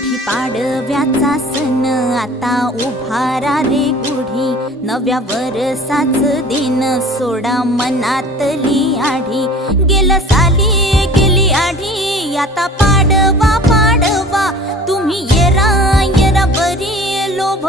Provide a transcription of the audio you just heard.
गुढी पाडव्याचा सण आता उभारा रे गुढी, नव्या वरसाच दिन सोडा मनातली आढी। गेलं साली गेली आढी, आता पाडवा पाडवा तुम्ही येरा येरा बरी लोभ